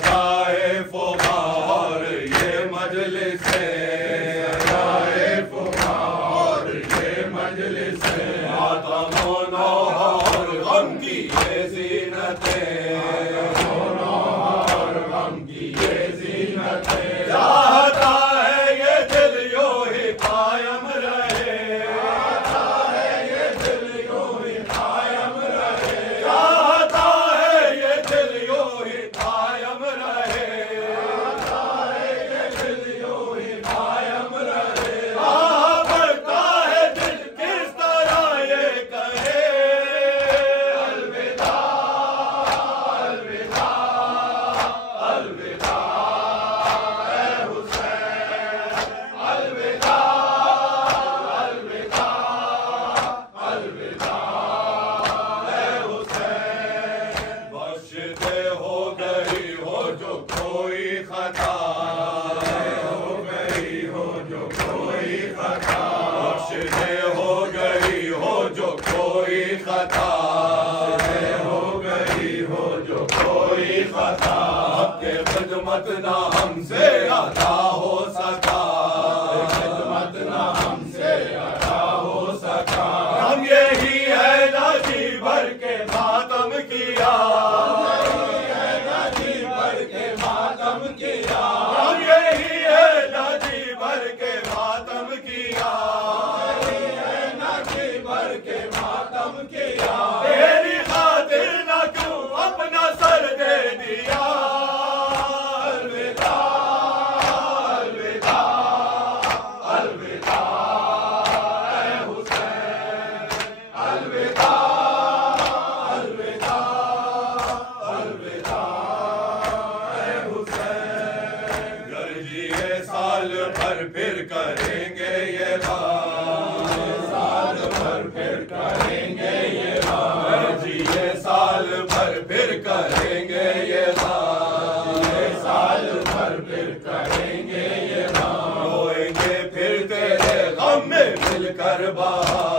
सदाए फुखार ये मजलिस सदाए फुखार ये मजलिस मातमो नौहार गम की ये ज़ीनतें गम की ये ज़ीनतें चाहता है ये दिल यूं ही कायम रहे चाहता है ये दिल यूं ही कायम रहे चाहता है ये दिल यूं ही कायम रहे चाहता है ये दिल यूं ही कायम रहे बढ़ता है दिल किस तरह ये कहे अलविदा अलविदा अलविदा ऐ हुसैन अलविदा अलविदा अलविदा ऐ हुसैन बख्श दे हो गई हो जो कोई खता हो गई हो जो कोई खता बख्श दे हो गई हो जो कोई खता हो गई हो जो कोई खता आपके खिदमत ना हमसे अदा हो सका खिदमत ना हमसे अदा हो सका हम यही है ना जी भर के मातम किया जी भर के मातम किया हम यही है ना जी भर के मातम किया ना जी भर के मातम किया तेरी खातिर ना क्यों अपना सर दे दिया अलविदा अलविदा अलविदा ऐ हुसैन अलविदा अलविदा अलविदा ऐ हुसैन गर्जिए साल भर फिर करेंगे ये बात साल भर फिर करेंगे ये बात गर्जिए साल भर फिर करेंगे ये बात साल भर फिर करेंगे ये बात रोएंगे फिर तेरे गम में मिलकर बाहर